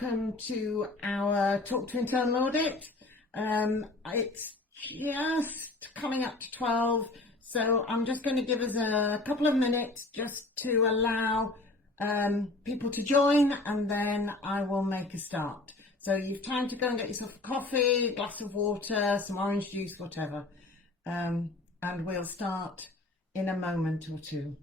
welcome to our Talk to Internal Audit. It's just coming up to 12, so I'm just going to give us a couple of minutes just to allow people to join, and then I will make a start. So you've time to go and get yourself a coffee, a glass of water, some orange juice, whatever, and we'll start in a moment or two.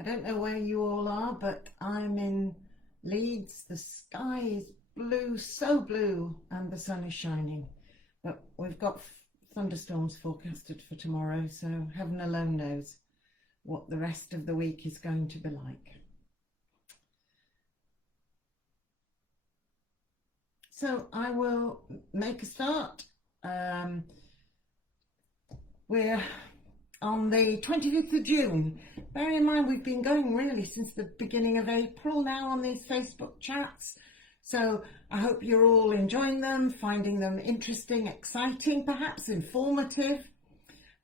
I don't know where you all are, but I'm in Leeds. The sky is blue, so blue, and the sun is shining. But we've got thunderstorms forecasted for tomorrow, so heaven alone knows what the rest of the week is going to be like. So I will make a start. We're on the 25th of June. Bear in mind, we've been going really since the beginning of April now on these Facebook chats. So I hope you're all enjoying them, finding them interesting, exciting, perhaps informative.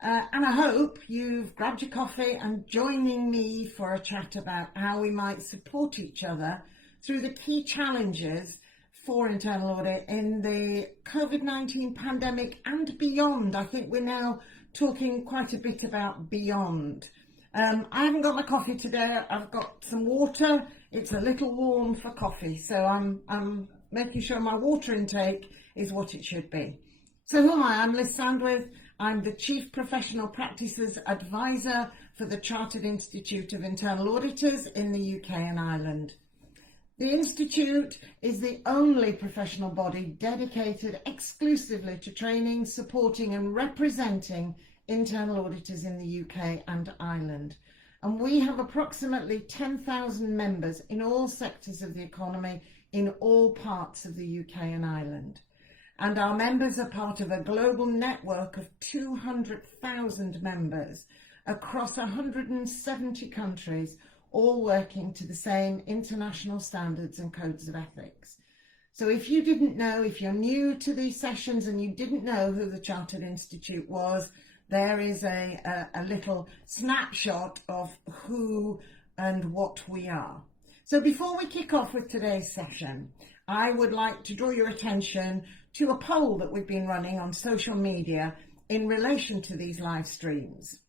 And I hope you've grabbed your coffee and joining me for a chat about how we might support each other through the key challenges for internal audit in the COVID-19 pandemic and beyond. I think we're now talking quite a bit about beyond. I haven't got my coffee today. I've got some water. It's a little warm for coffee, so I'm making sure my water intake is what it should be. So who am I? I'm Liz Sandwith. I'm the Chief Professional Practices Advisor for the Chartered Institute of Internal Auditors in the UK and Ireland. The Institute is the only professional body dedicated exclusively to training, supporting and representing internal auditors in the UK and Ireland. And we have approximately 10,000 members in all sectors of the economy in all parts of the UK and Ireland. And our members are part of a global network of 200,000 members across 170 countries, all working to the same international standards and codes of ethics. So if you didn't know, if you're new to these sessions and you didn't know who the Chartered Institute was, there is a little snapshot of who and what we are. So before we kick off with today's session, I would like to draw your attention to a poll that we've been running on social media in relation to these live streams.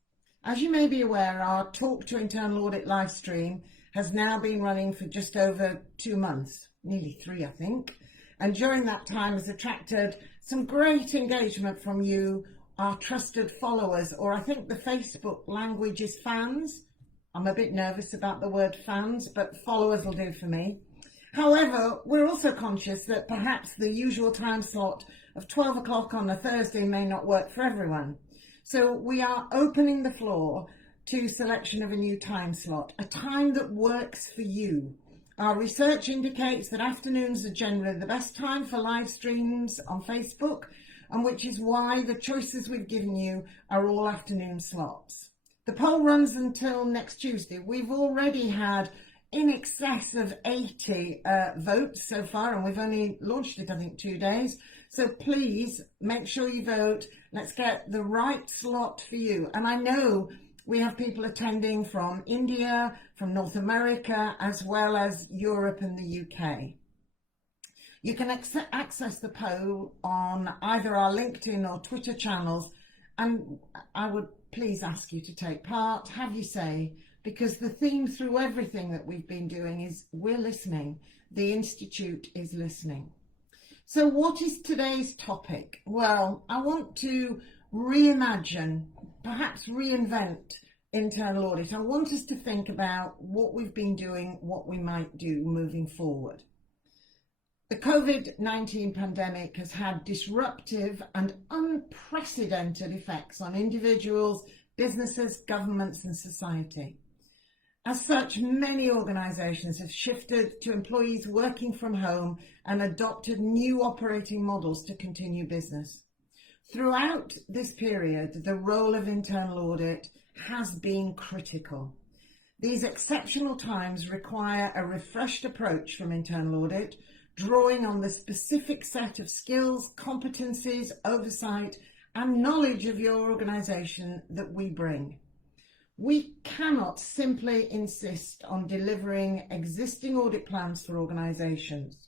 As you may be aware, our Talk to Internal Audit live stream has now been running for just over 2 months, nearly 3, I think. And during that time has attracted some great engagement from you, our trusted followers, or I think the Facebook language is fans. I'm a bit nervous about the word fans, but followers will do for me. However, we're also conscious that perhaps the usual time slot of 12 o'clock on a Thursday may not work for everyone. So we are opening the floor to selection of a new time slot, a time that works for you. Our research indicates that afternoons are generally the best time for live streams on Facebook, and which is why the choices we've given you are all afternoon slots. The poll runs until next Tuesday. We've already had in excess of 80 votes so far, and we've only launched it, I think, 2 days. So please make sure you vote. Let's get the right slot for you. And I know we have people attending from India, from North America, as well as Europe and the UK. You can access the poll on either our LinkedIn or Twitter channels, and I would please ask you to take part, have your say, because the theme through everything that we've been doing is we're listening. The Institute is listening. So what is today's topic? Well, I want to reimagine, perhaps reinvent internal audit. I want us to think about what we've been doing, what we might do moving forward. The COVID-19 pandemic has had disruptive and unprecedented effects on individuals, businesses, governments and society. As such, many organisations have shifted to employees working from home and adopted new operating models to continue business. Throughout this period, the role of internal audit has been critical. These exceptional times require a refreshed approach from internal audit, drawing on the specific set of skills, competencies, oversight, and knowledge of your organisation that we bring. We cannot simply insist on delivering existing audit plans for organisations.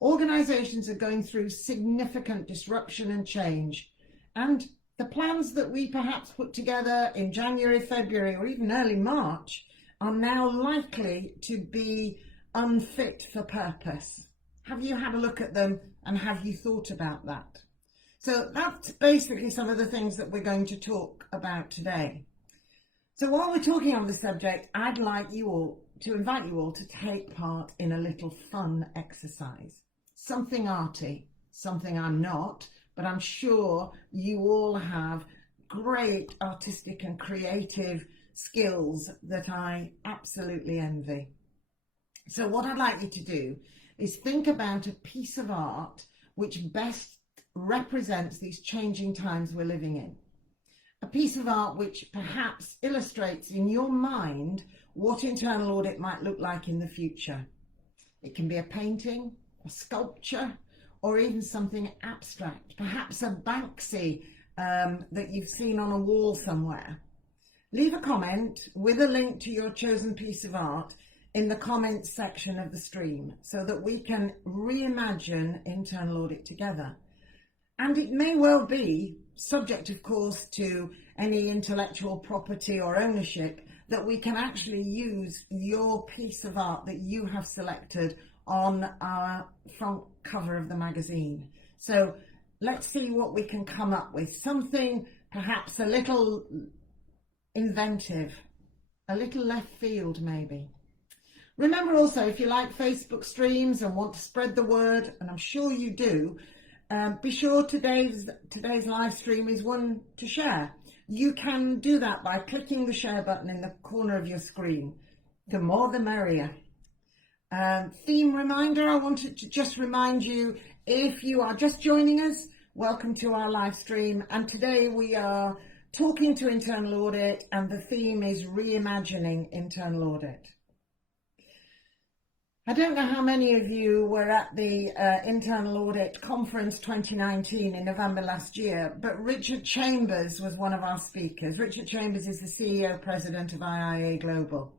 Organisations are going through significant disruption and change, and the plans that we perhaps put together in January, February, or even early March are now likely to be unfit for purpose. Have you had a look at them, and have you thought about that? So that's basically some of the things that we're going to talk about today. So while we're talking on the subject, I'd like you all to invite you all to take part in a little fun exercise. Something arty, something I'm not, but I'm sure you all have great artistic and creative skills that I absolutely envy. So what I'd like you to do is think about a piece of art which best represents these changing times we're living in. A piece of art which perhaps illustrates in your mind what internal audit might look like in the future. It can be a painting, a sculpture, or even something abstract, perhaps a Banksy that you've seen on a wall somewhere. Leave a comment with a link to your chosen piece of art in the comments section of the stream so that we can reimagine internal audit together. And it may well be, subject of course to any intellectual property or ownership, that we can actually use your piece of art that you have selected on our front cover of the magazine. So let's see what we can come up with. Something perhaps a little inventive, a little left field maybe. Remember also, if you like Facebook streams and want to spread the word, and I'm sure you do, be sure today's live stream is one to share. You can do that by clicking the share button in the corner of your screen. The more the merrier. Theme reminder, I wanted to just remind you, if you are just joining us, welcome to our live stream. And today we are talking to internal audit, and the theme is reimagining internal audit. I don't know how many of you were at the Internal Audit Conference 2019 in November last year, but Richard Chambers was one of our speakers. Richard Chambers is the CEO President of IIA Global.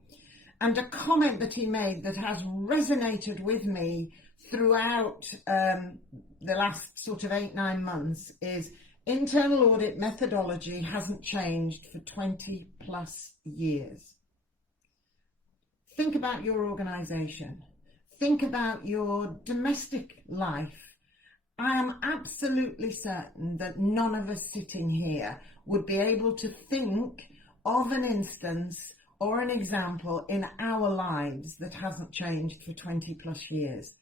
And a comment that he made that has resonated with me throughout the last sort of 8-9 months is internal audit methodology hasn't changed for 20 plus years. Think about your organisation. Think about your domestic life. I am absolutely certain that none of us sitting here would be able to think of an instance or an example in our lives that hasn't changed for 20 plus years.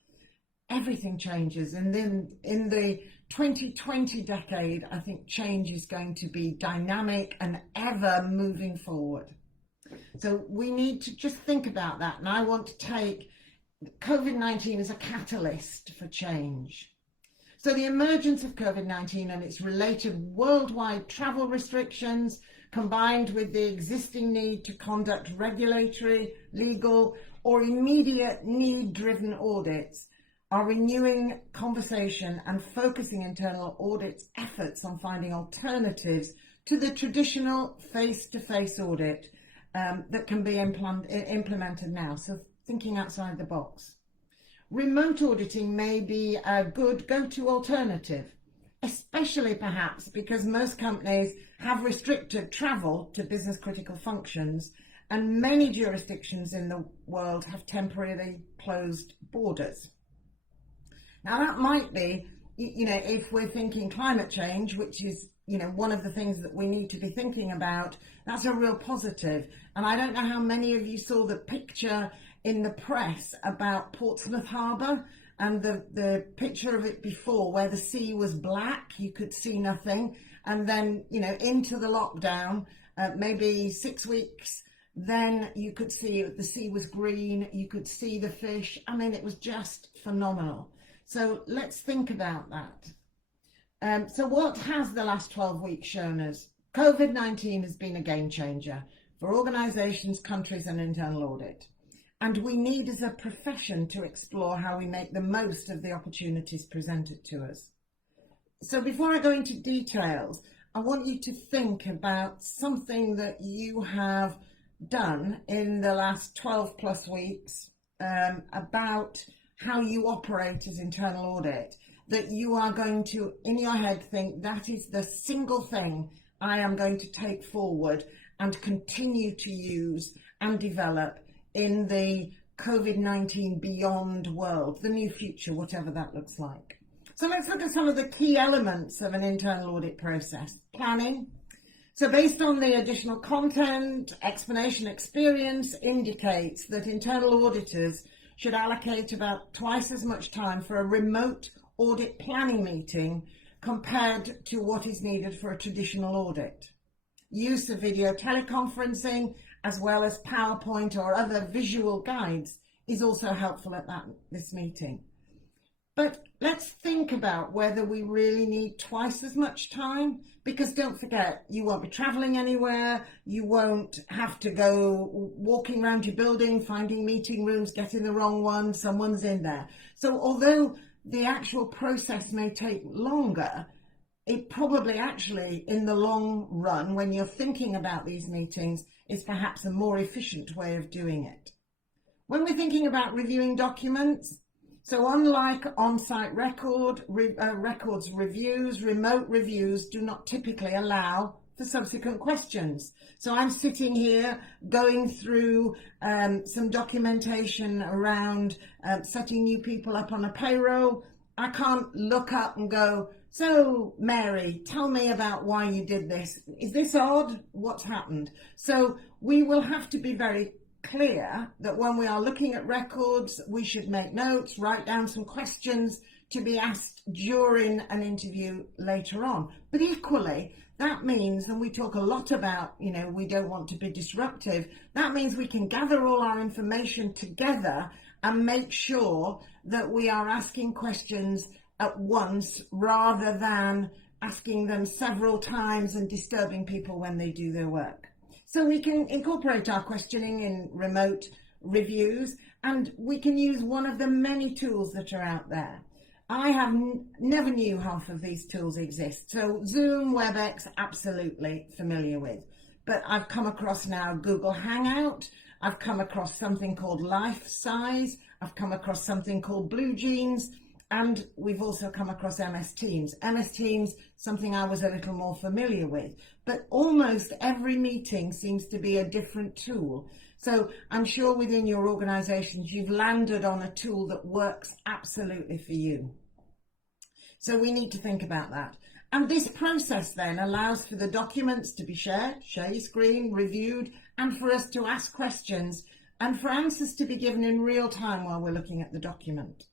Everything changes, and then in the 2020 decade, I think change is going to be dynamic and ever moving forward. So we need to just think about that, and I want to take COVID-19 as a catalyst for change. So the emergence of COVID-19 and its related worldwide travel restrictions, combined with the existing need to conduct regulatory, legal, or immediate need-driven audits, are renewing conversation and focusing internal audit's efforts on finding alternatives to the traditional face-to-face audit that can be implemented now. So thinking outside the box. Remote auditing may be a good go-to alternative, especially perhaps because most companies have restricted travel to business critical functions, and many jurisdictions in the world have temporarily closed borders. Now that might be, if we're thinking climate change, which is, one of the things that we need to be thinking about, that's a real positive. And I don't know how many of you saw the picture in the press about Portsmouth Harbour and the picture of it before, where the sea was black, you could see nothing, and then into the lockdown, maybe 6 weeks, then you could see the sea was green, you could see the fish. I mean, it was just phenomenal. So let's think about that. So what has the last 12 weeks shown us? COVID-19 has been a game changer for organisations, countries and internal audit. And we need as a profession to explore how we make the most of the opportunities presented to us. So before I go into details, I want you to think about something that you have done in the last 12 plus weeks about how you operate as internal audit, that you are going to, in your head, think that is the single thing I am going to take forward and continue to use and develop in the COVID-19 beyond world, the new future, whatever that looks like. So let's look at some of the key elements of an internal audit process. Planning. So based on the additional content, explanation experience indicates that internal auditors should allocate about twice as much time for a remote audit planning meeting compared to what is needed for a traditional audit. Use of video teleconferencing as well as PowerPoint or other visual guides is also helpful at this meeting. But let's think about whether we really need twice as much time, because don't forget, you won't be traveling anywhere, you won't have to go walking around your building, finding meeting rooms, getting the wrong one, someone's in there. So although the actual process may take longer, it probably actually, in the long run, when you're thinking about these meetings, is perhaps a more efficient way of doing it. When we're thinking about reviewing documents, so unlike on-site records reviews, remote reviews do not typically allow for subsequent questions. So I'm sitting here going through some documentation around setting new people up on a payroll. I can't look up and go, so Mary, tell me about why you did this. Is this odd? What's happened? So we will have to be very clear that when we are looking at records, we should make notes, write down some questions to be asked during an interview later on. But equally, that means, and we talk a lot about, we don't want to be disruptive, that means we can gather all our information together and make sure that we are asking questions at once rather than asking them several times and disturbing people when they do their work. So we can incorporate our questioning in remote reviews, and we can use one of the many tools that are out there. I have never knew half of these tools exist. So Zoom, WebEx, absolutely familiar with. But I've come across now Google Hangout. I've come across something called Life Size. I've come across something called Blue Jeans. And we've also come across MS Teams. MS Teams, something I was a little more familiar with. But almost every meeting seems to be a different tool. So I'm sure within your organisations you've landed on a tool that works absolutely for you. So we need to think about that. And this process then allows for the documents to be shared, share your screen, reviewed, and for us to ask questions and for answers to be given in real time while we're looking at the document.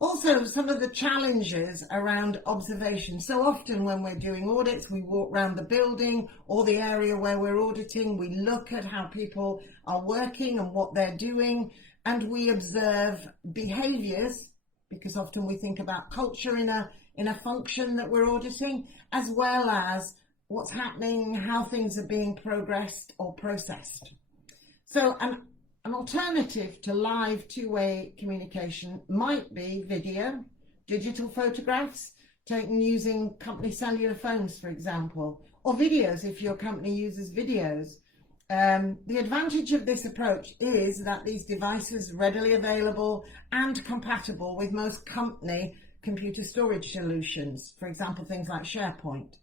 Also, some of the challenges around observation. So often when we're doing audits, we walk around the building or the area where we're auditing, we look at how people are working and what they're doing, and we observe behaviours, because often we think about culture in a function that we're auditing, as well as what's happening, how things are being progressed or processed. So an alternative to live two-way communication might be video, digital photographs taken using company cellular phones, for example, or videos if your company uses videos. The advantage of this approach is that these devices are readily available and compatible with most company computer storage solutions, for example, things like SharePoint.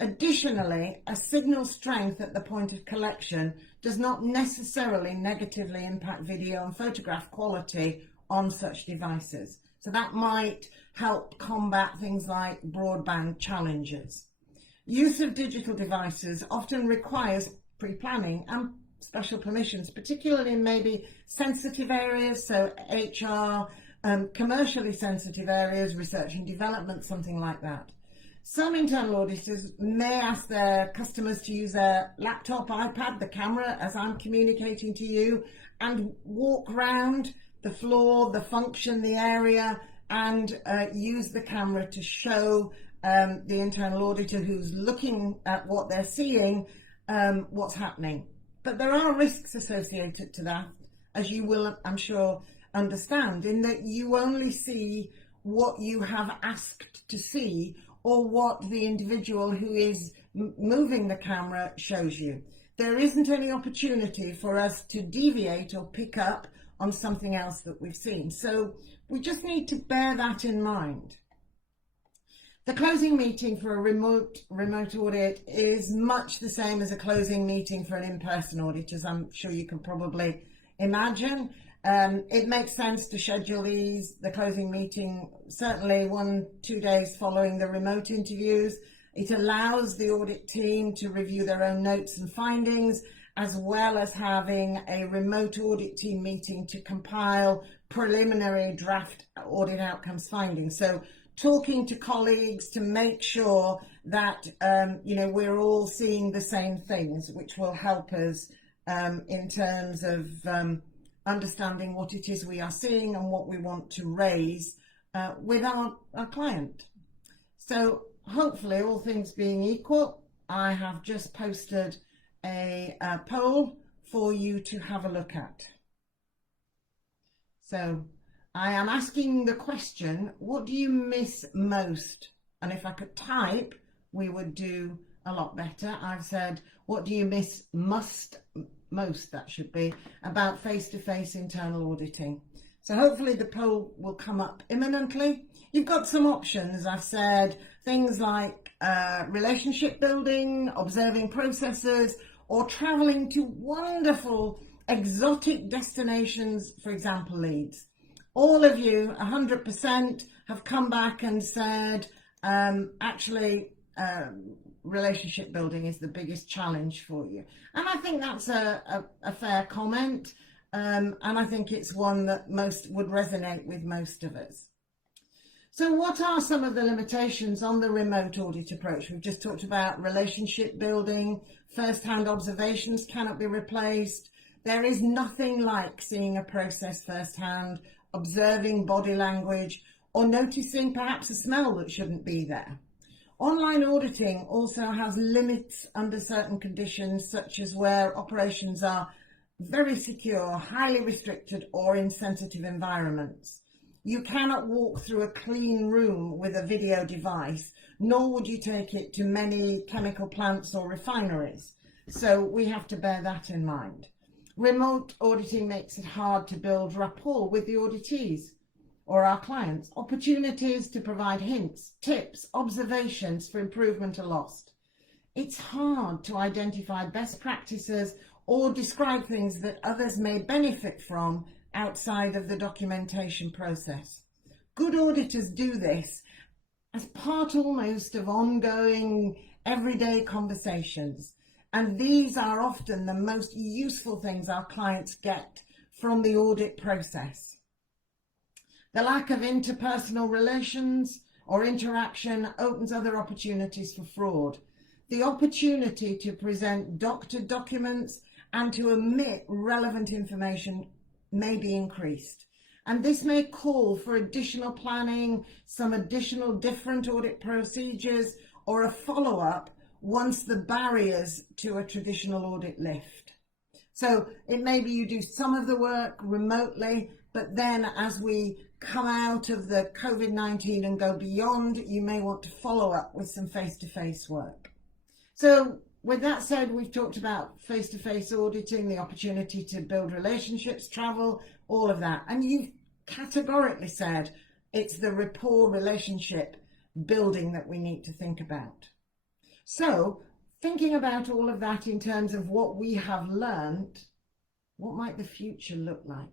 Additionally, a signal strength at the point of collection does not necessarily negatively impact video and photograph quality on such devices. So that might help combat things like broadband challenges. Use of digital devices often requires pre-planning and special permissions, particularly in maybe sensitive areas, so HR, commercially sensitive areas, research and development, something like that. Some internal auditors may ask their customers to use their laptop, iPad, the camera, as I'm communicating to you, and walk around the floor, the function, the area, and use the camera to show the internal auditor who's looking at what they're seeing, what's happening. But there are risks associated to that, as you will, I'm sure, understand, in that you only see what you have asked to see or what the individual who is moving the camera shows you. There isn't any opportunity for us to deviate or pick up on something else that we've seen. So we just need to bear that in mind. The closing meeting for a remote audit is much the same as a closing meeting for an in-person audit, as I'm sure you can probably imagine. It makes sense to schedule the closing meeting, certainly 1-2 days following the remote interviews. It allows the audit team to review their own notes and findings, as well as having a remote audit team meeting to compile preliminary draft audit outcomes findings. So talking to colleagues to make sure that we're all seeing the same things, which will help us in terms of understanding what it is we are seeing and what we want to raise with our client. So hopefully, all things being equal, I have just posted a poll for you to have a look at. So I am asking the question, what do you miss most? And if I could type, we would do a lot better. I've said, what do you miss most, that should be, about face-to-face internal auditing? So hopefully the poll will come up imminently. You've got some options. I've said things like relationship building, observing processes, or traveling to wonderful exotic destinations, for example, Leeds. All of you, 100%, have come back and said, relationship building is the biggest challenge for you. And I think that's a fair comment. And I think it's one that would resonate with most of us. So what are some of the limitations on the remote audit approach? We've just talked about relationship building, first-hand observations cannot be replaced. There is nothing like seeing a process firsthand, observing body language, or noticing perhaps a smell that shouldn't be there. Online auditing also has limits under certain conditions, such as where operations are very secure, highly restricted, or in sensitive environments. You cannot walk through a clean room with a video device, nor would you take it to many chemical plants or refineries. So we have to bear that in mind. Remote auditing makes it hard to build rapport with the auditees or our clients. Opportunities to provide hints, tips, observations for improvement are lost. It's hard to identify best practices or describe things that others may benefit from outside of the documentation process. Good auditors do this as part almost of ongoing everyday conversations. And these are often the most useful things our clients get from the audit process. The lack of interpersonal relations or interaction opens other opportunities for fraud. The opportunity to present doctored documents and to omit relevant information may be increased. And this may call for additional planning, some additional different audit procedures, or a follow-up once the barriers to a traditional audit lift. So it may be you do some of the work remotely, but then as we come out of the COVID-19 and go beyond, you may want to follow up with some face-to-face work. So with that said, we've talked about face-to-face auditing, the opportunity to build relationships, travel, all of that. And you've categorically said it's the rapport relationship building that we need to think about. So thinking about all of that in terms of what we have learned, what might the future look like?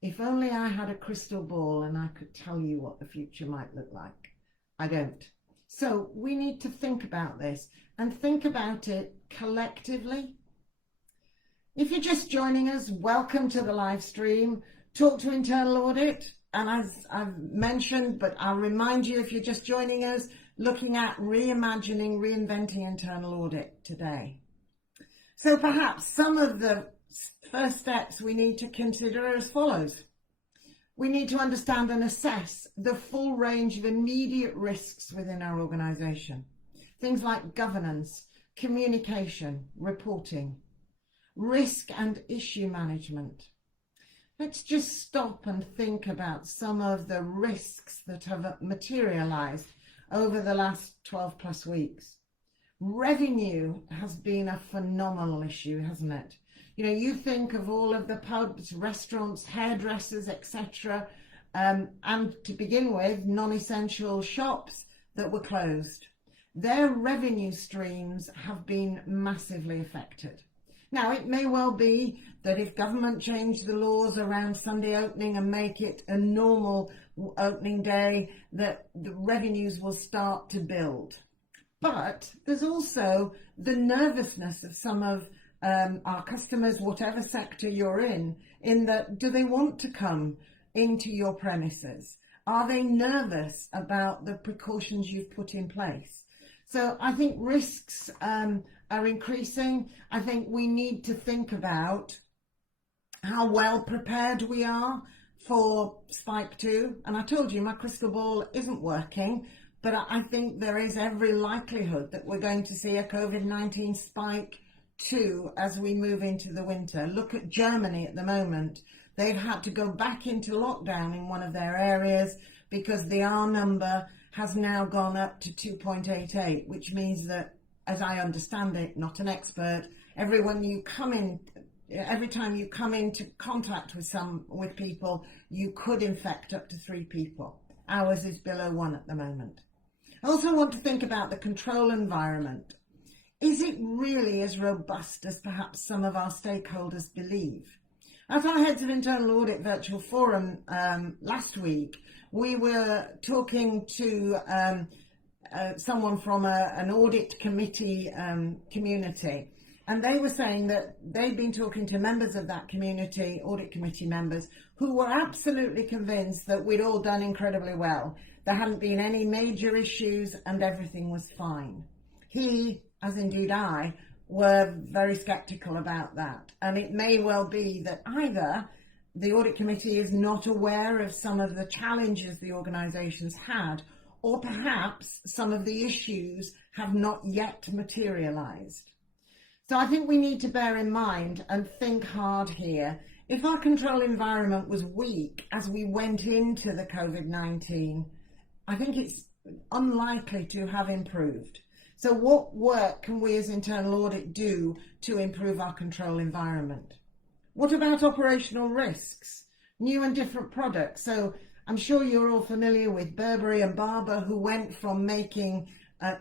If only I had a crystal ball and I could tell you what the future might look like. I don't. So we need to think about this and think about it collectively. If you're just joining us, welcome to the live stream. Talk to Internal Audit. And as I've mentioned, but I'll remind you if you're just joining us, looking at reimagining, reinventing internal audit today. So perhaps some of the first steps we need to consider are as follows. We need to understand and assess the full range of immediate risks within our organisation. Things like governance, communication, reporting. risk and issue management. Let's just stop and think about some of the risks that have materialized over the last 12 plus weeks. Revenue has been a phenomenal issue, hasn't it? You know, you think of all of the pubs, restaurants, hairdressers, etc., and to begin with, non-essential shops that were closed. Their revenue streams have been massively affected. Now, it may well be that if government changed the laws around Sunday opening and make it a normal opening day, that the revenues will start to build. But there's also the nervousness of some of our customers, whatever sector you're in that do they want to come into your premises? Are they nervous about the precautions you've put in place? So I think risks are increasing. I think we need to think about how well prepared we are for spike 2. And I told you my crystal ball isn't working, but I think there is every likelihood that we're going to see a COVID-19 spike 2 as we move into the winter. Look at Germany at the moment. They've had to go back into lockdown in one of their areas because the R number has now gone up to 2.88, which means that, as I understand it, not an expert, every time you come into contact with people, you could infect up to 3 people. Ours is below 1 at the moment. I also want to think about the control environment. Is it really as robust as perhaps some of our stakeholders believe? At our Heads of Internal Audit virtual forum last week, we were talking to someone from an audit committee community, and they were saying that they'd been talking to members of that community, audit committee members, who were absolutely convinced that we'd all done incredibly well. There hadn't been any major issues and everything was fine. He, as indeed I, were very sceptical about that. And it may well be that either the audit committee is not aware of some of the challenges the organisations had, or perhaps some of the issues have not yet materialised. So I think we need to bear in mind and think hard here. If our control environment was weak as we went into the COVID-19, I think it's unlikely to have improved. So what work can we as internal audit do to improve our control environment? What about operational risks? New and different products. So I'm sure you're all familiar with Burberry and Barbour, who went from making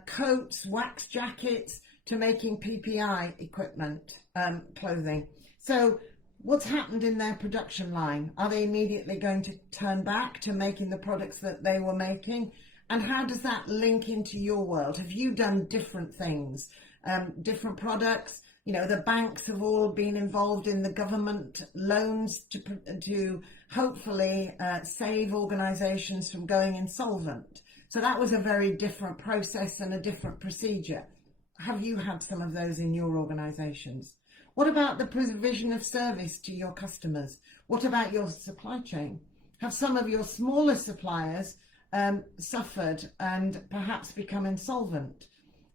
coats, wax jackets, to making PPI equipment, clothing. So what's happened in their production line? Are they immediately going to turn back to making the products that they were making? And how does that link into your world? Have you done different things, different products? You know, the banks have all been involved in the government loans to hopefully save organisations from going insolvent. So that was a very different process and a different procedure. Have you had some of those in your organisations? What about the provision of service to your customers? What about your supply chain? Have some of your smaller suppliers suffered and perhaps become insolvent?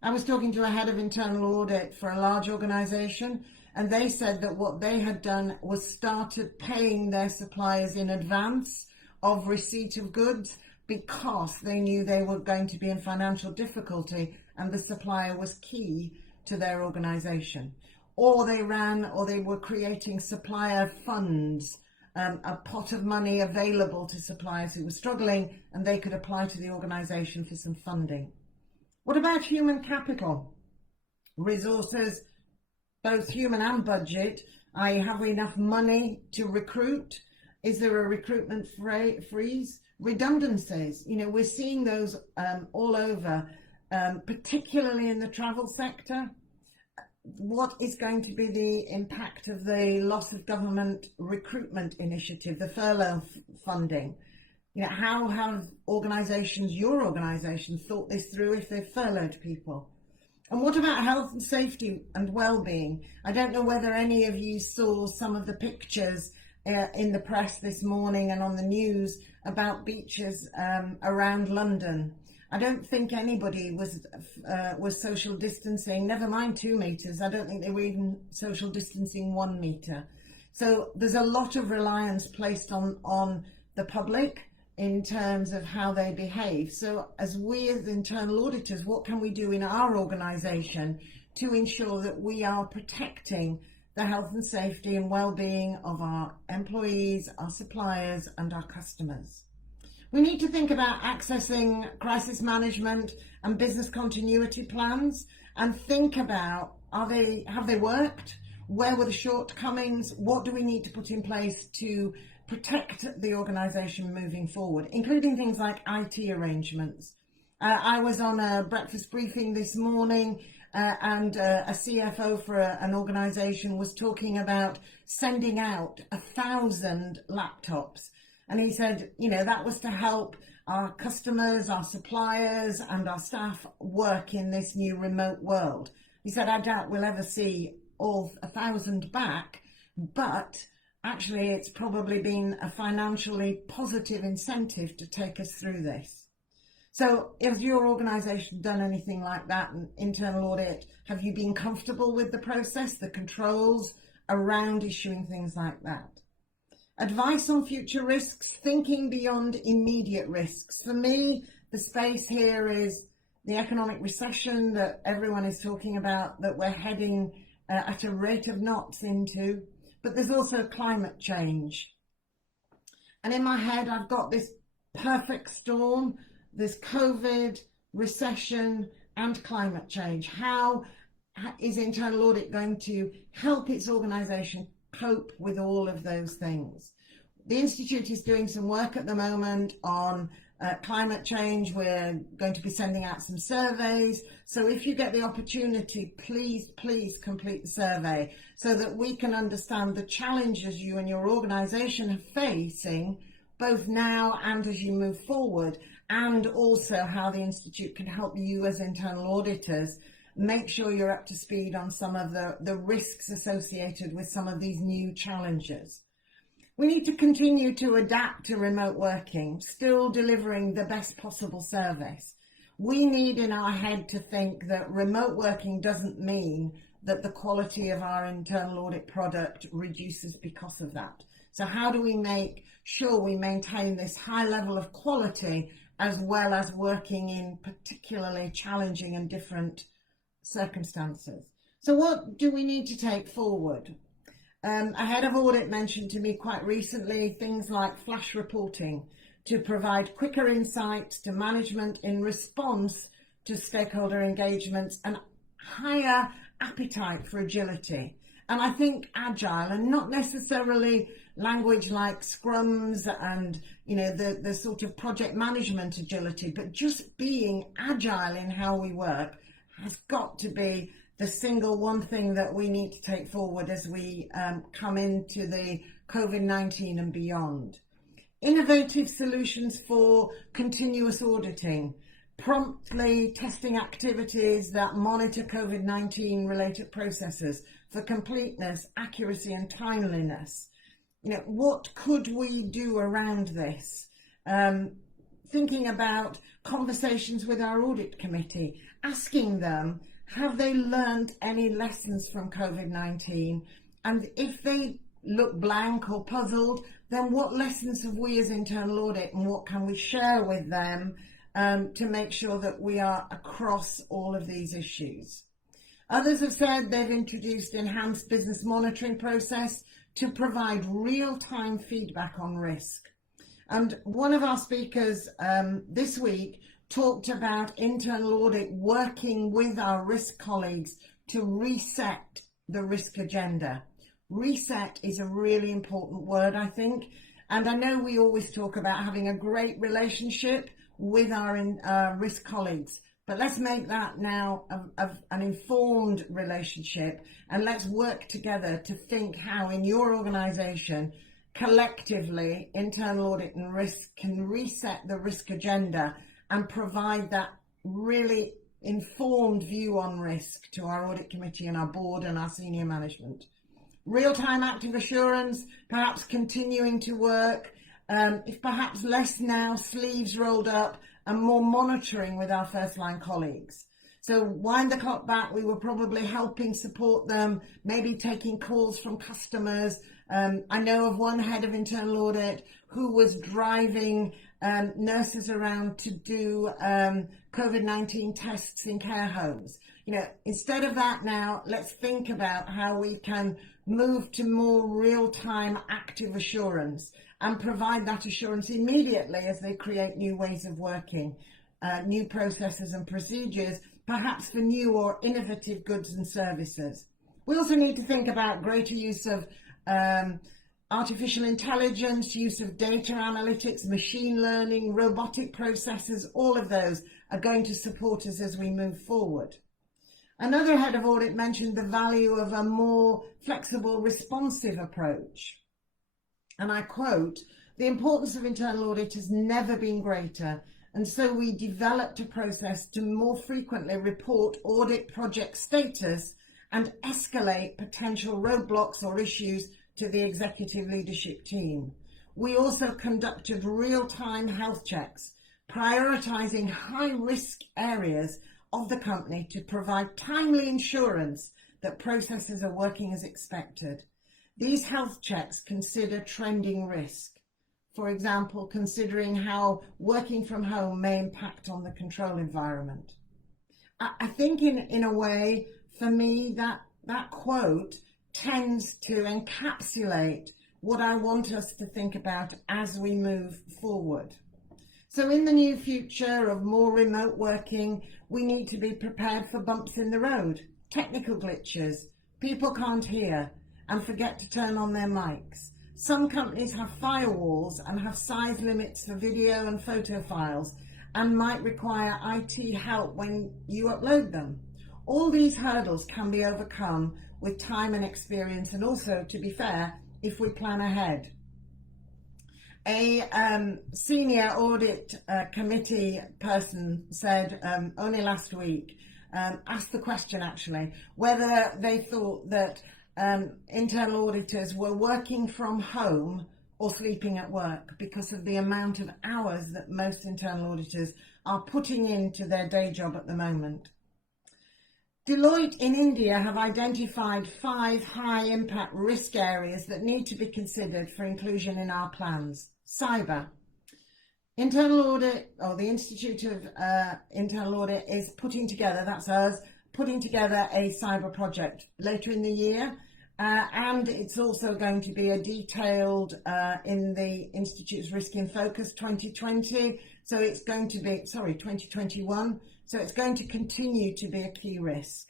I was talking to a head of internal audit for a large organisation, and they said that what they had done was started paying their suppliers in advance of receipt of goods because they knew they were going to be in financial difficulty and the supplier was key to their organisation. Or they were creating supplier funds, a pot of money available to suppliers who were struggling, and they could apply to the organisation for some funding. What about human capital? Resources, both human and budget. Have we enough money to recruit? Is there a recruitment freeze? Redundancies, you know, we're seeing those all over, particularly in the travel sector. What is going to be the impact of the loss of government recruitment initiative, the furlough funding? You know, how have organisations, your organisation, thought this through if they've furloughed people? And what about health and safety and well-being? I don't know whether any of you saw some of the pictures in the press this morning and on the news about beaches around London. I don't think anybody was social distancing, never mind 2 meters. I don't think they were even social distancing 1 meter. So there's a lot of reliance placed on the public in terms of how they behave. So as we as internal auditors, what can we do in our organisation to ensure that we are protecting the health and safety and well-being of our employees, our suppliers and our customers? We need to think about accessing crisis management and business continuity plans and think about, have they worked? Where were the shortcomings? What do we need to put in place to protect the organisation moving forward, including things like IT arrangements? I was on a breakfast briefing this morning and a CFO for an organisation was talking about sending out 1,000 laptops. And he said, you know, that was to help our customers, our suppliers and our staff work in this new remote world. He said, I doubt we'll ever see all 1,000 back, but actually it's probably been a financially positive incentive to take us through this. So has your organisation done anything like that in internal audit? Have you been comfortable with the process, the controls around issuing things like that? Advice on future risks, thinking beyond immediate risks. For me, the space here is the economic recession that everyone is talking about, that we're heading at a rate of knots into, but there's also climate change. And in my head, I've got this perfect storm. There's COVID, recession, and climate change. How is internal audit going to help its organisation cope with all of those things? The Institute is doing some work at the moment on climate change. We're going to be sending out some surveys. So if you get the opportunity, please complete the survey so that we can understand the challenges you and your organisation are facing, both now and as you move forward, and also how the Institute can help you as internal auditors make sure you're up to speed on some of the risks associated with some of these new challenges. We need to continue to adapt to remote working, still delivering the best possible service. We need in our head to think that remote working doesn't mean that the quality of our internal audit product reduces because of that. So how do we make sure we maintain this high level of quality as well as working in particularly challenging and different circumstances? So what do we need to take forward? A head of audit mentioned to me quite recently things like flash reporting to provide quicker insights to management in response to stakeholder engagements and higher appetite for agility. And I think agile, and not necessarily language like scrums and, you know, the sort of project management agility, but just being agile in how we work has got to be the single one thing that we need to take forward as we come into the COVID-19 and beyond. Innovative solutions for continuous auditing, promptly testing activities that monitor COVID-19 related processes for completeness, accuracy and timeliness. You know, what could we do around this? Thinking about conversations with our audit committee, asking them, have they learned any lessons from COVID-19? And if they look blank or puzzled, then what lessons have we as internal audit and what can we share with them to make sure that we are across all of these issues? Others have said they've introduced enhanced business monitoring process to provide real-time feedback on risk. And one of our speakers this week talked about internal audit working with our risk colleagues to reset the risk agenda. Reset is a really important word, I think. And I know we always talk about having a great relationship with our risk colleagues, but let's make that now an informed relationship, and let's work together to think how in your organisation collectively internal audit and risk can reset the risk agenda and provide that really informed view on risk to our audit committee and our board and our senior management. Real-time active assurance, perhaps continuing to work, if perhaps less now, sleeves rolled up and more monitoring with our first line colleagues. So wind the clock back, we were probably helping support them, maybe taking calls from customers. I know of one head of internal audit who was driving nurses around to do COVID-19 tests in care homes. You know, instead of that now, let's think about how we can move to more real-time active assurance and provide that assurance immediately as they create new ways of working, new processes and procedures, perhaps for new or innovative goods and services. We also need to think about greater use of artificial intelligence, use of data analytics, machine learning, robotic processes. All of those are going to support us as we move forward. Another head of audit mentioned the value of a more flexible, responsive approach. And I quote, "The importance of internal audit has never been greater, and so we developed a process to more frequently report audit project status and escalate potential roadblocks or issues to the executive leadership team. We also conducted real-time health checks, prioritizing high-risk areas of the company to provide timely assurance that processes are working as expected. These health checks consider trending risk. For example, considering how working from home may impact on the control environment." I think in a way, for me, that quote tends to encapsulate what I want us to think about as we move forward. So in the new future of more remote working, we need to be prepared for bumps in the road, technical glitches, people can't hear and forget to turn on their mics. Some companies have firewalls and have size limits for video and photo files and might require IT help when you upload them. All these hurdles can be overcome with time and experience, and also, to be fair, if we plan ahead. A senior audit committee person said only last week, asked the question actually, whether they thought that internal auditors were working from home or sleeping at work because of the amount of hours that most internal auditors are putting into their day job at the moment. Deloitte in India have identified 5 high-impact risk areas that need to be considered for inclusion in our plans. Cyber. Internal Audit, or the Institute of Internal Audit, is putting together, that's us, putting together a cyber project later in the year. And it's also going to be a detailed in the Institute's Risk in Focus 2020. So it's going to be, 2021. So it's going to continue to be a key risk.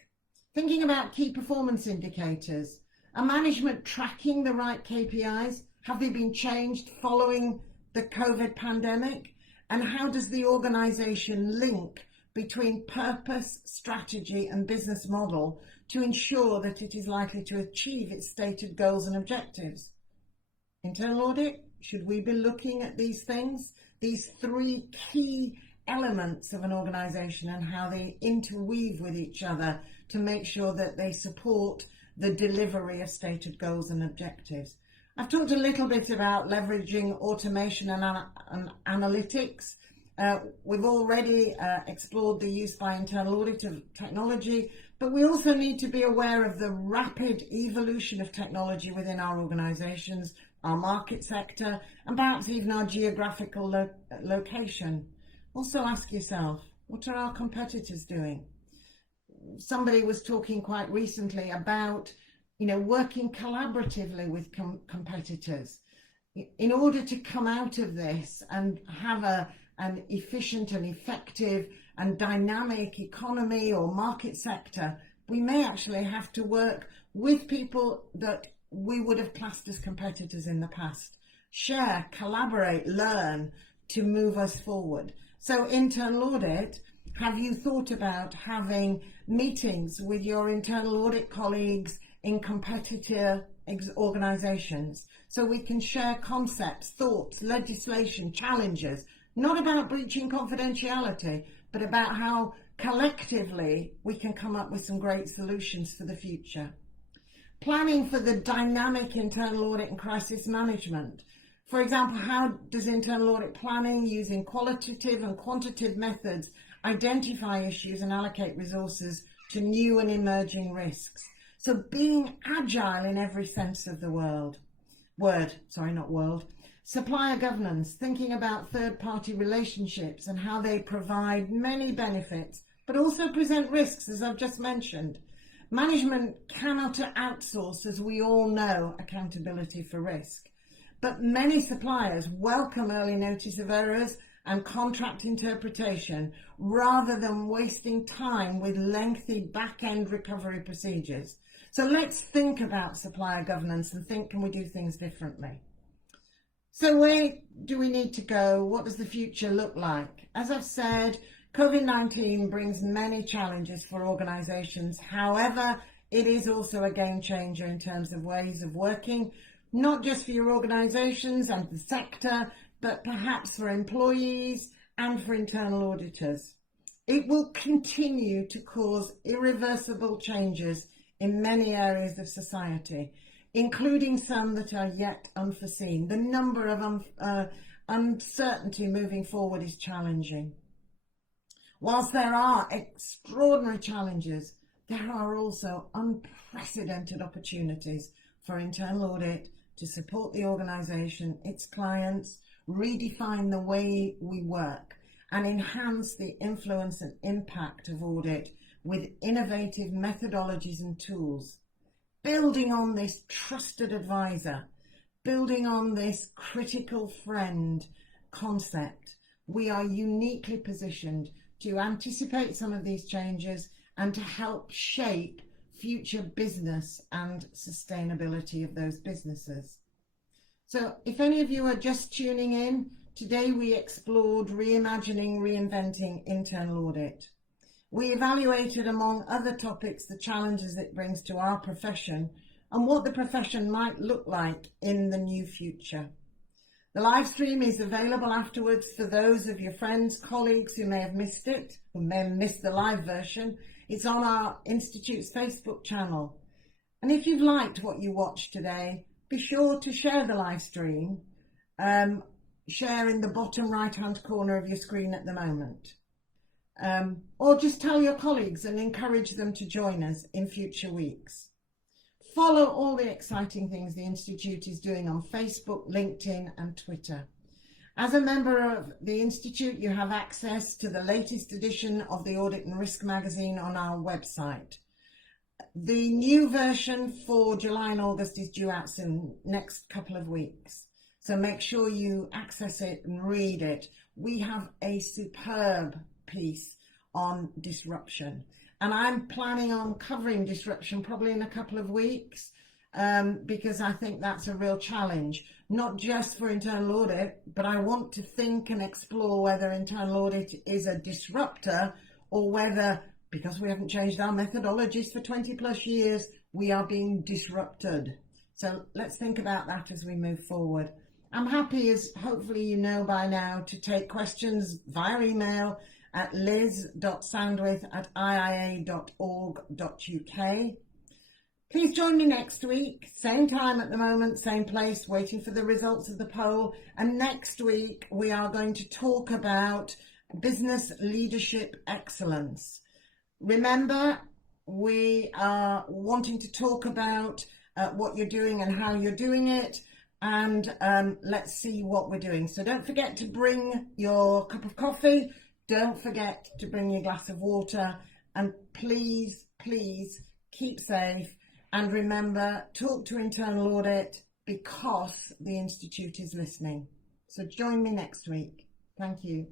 Thinking about key performance indicators. Are management tracking the right KPIs? Have they been changed following the COVID pandemic? And how does the organisation link between purpose, strategy and business model to ensure that it is likely to achieve its stated goals and objectives? Internal audit, should we be looking at these things? These 3 key elements of an organisation and how they interweave with each other to make sure that they support the delivery of stated goals and objectives. I've talked a little bit about leveraging automation and analytics. We've already explored the use by internal audit of technology, but we also need to be aware of the rapid evolution of technology within our organisations, our market sector, and perhaps even our geographical location. Also ask yourself, what are our competitors doing? Somebody was talking quite recently about, working collaboratively with competitors. In order to come out of this and have an efficient and effective and dynamic economy or market sector, we may actually have to work with people that we would have classed as competitors in the past. Share, collaborate, learn to move us forward. So internal audit, have you thought about having meetings with your internal audit colleagues in competitor organisations so we can share concepts, thoughts, legislation, challenges, not about breaching confidentiality, but about how collectively we can come up with some great solutions for the future? Planning for the dynamic internal audit and crisis management. For example, how does internal audit planning using qualitative and quantitative methods identify issues and allocate resources to new and emerging risks? So being agile in every sense of the word. Supplier governance, thinking about third-party relationships and how they provide many benefits, but also present risks, as I've just mentioned. Management cannot outsource, as we all know, accountability for risk. But many suppliers welcome early notice of errors and contract interpretation rather than wasting time with lengthy back-end recovery procedures. So let's think about supplier governance and think, can we do things differently? So where do we need to go? What does the future look like? As I've said, COVID-19 brings many challenges for organisations. However, it is also a game changer in terms of ways of working, not just for your organisations and the sector, but perhaps for employees and for internal auditors. It will continue to cause irreversible changes in many areas of society, including some that are yet unforeseen. The number of uncertainty moving forward is challenging. Whilst there are extraordinary challenges, there are also unprecedented opportunities for internal audit to support the organisation, its clients, redefine the way we work, and enhance the influence and impact of audit with innovative methodologies and tools. Building on this trusted advisor, building on this critical friend concept, we are uniquely positioned to anticipate some of these changes and to help shape future business and sustainability of those businesses. So if any of you are just tuning in, today we explored reimagining, reinventing internal audit. We evaluated, among other topics, the challenges it brings to our profession and what the profession might look like in the new future. The live stream is available afterwards for those of your friends, colleagues who may have missed it, who may have missed the live version. It's on our Institute's Facebook channel. And if you've liked what you watched today, be sure to share the live stream. Share in the bottom right-hand corner of your screen at the moment. Or just tell your colleagues and encourage them to join us in future weeks. Follow all the exciting things the Institute is doing on Facebook, LinkedIn and Twitter. As a member of the Institute, you have access to the latest edition of the Audit and Risk magazine on our website. The new version for July and August is due out soon, next couple of weeks. So make sure you access it and read it. We have a superb piece on disruption. And I'm planning on covering disruption probably in a couple of weeks because I think that's a real challenge, not just for internal audit, but I want to think and explore whether internal audit is a disruptor or whether, because we haven't changed our methodologies for 20 plus years, we are being disrupted. So let's think about that as we move forward. I'm happy, as hopefully you know by now, to take questions via email at liz.sandwith@iia.org.uk. Please join me next week, same time at the moment, same place, waiting for the results of the poll. And next week we are going to talk about business leadership excellence. Remember, we are wanting to talk about what you're doing and how you're doing it. And let's see what we're doing. So don't forget to bring your cup of coffee. Don't forget to bring your glass of water, and please, please keep safe. And remember, talk to internal audit because the Institute is listening. So join me next week. Thank you.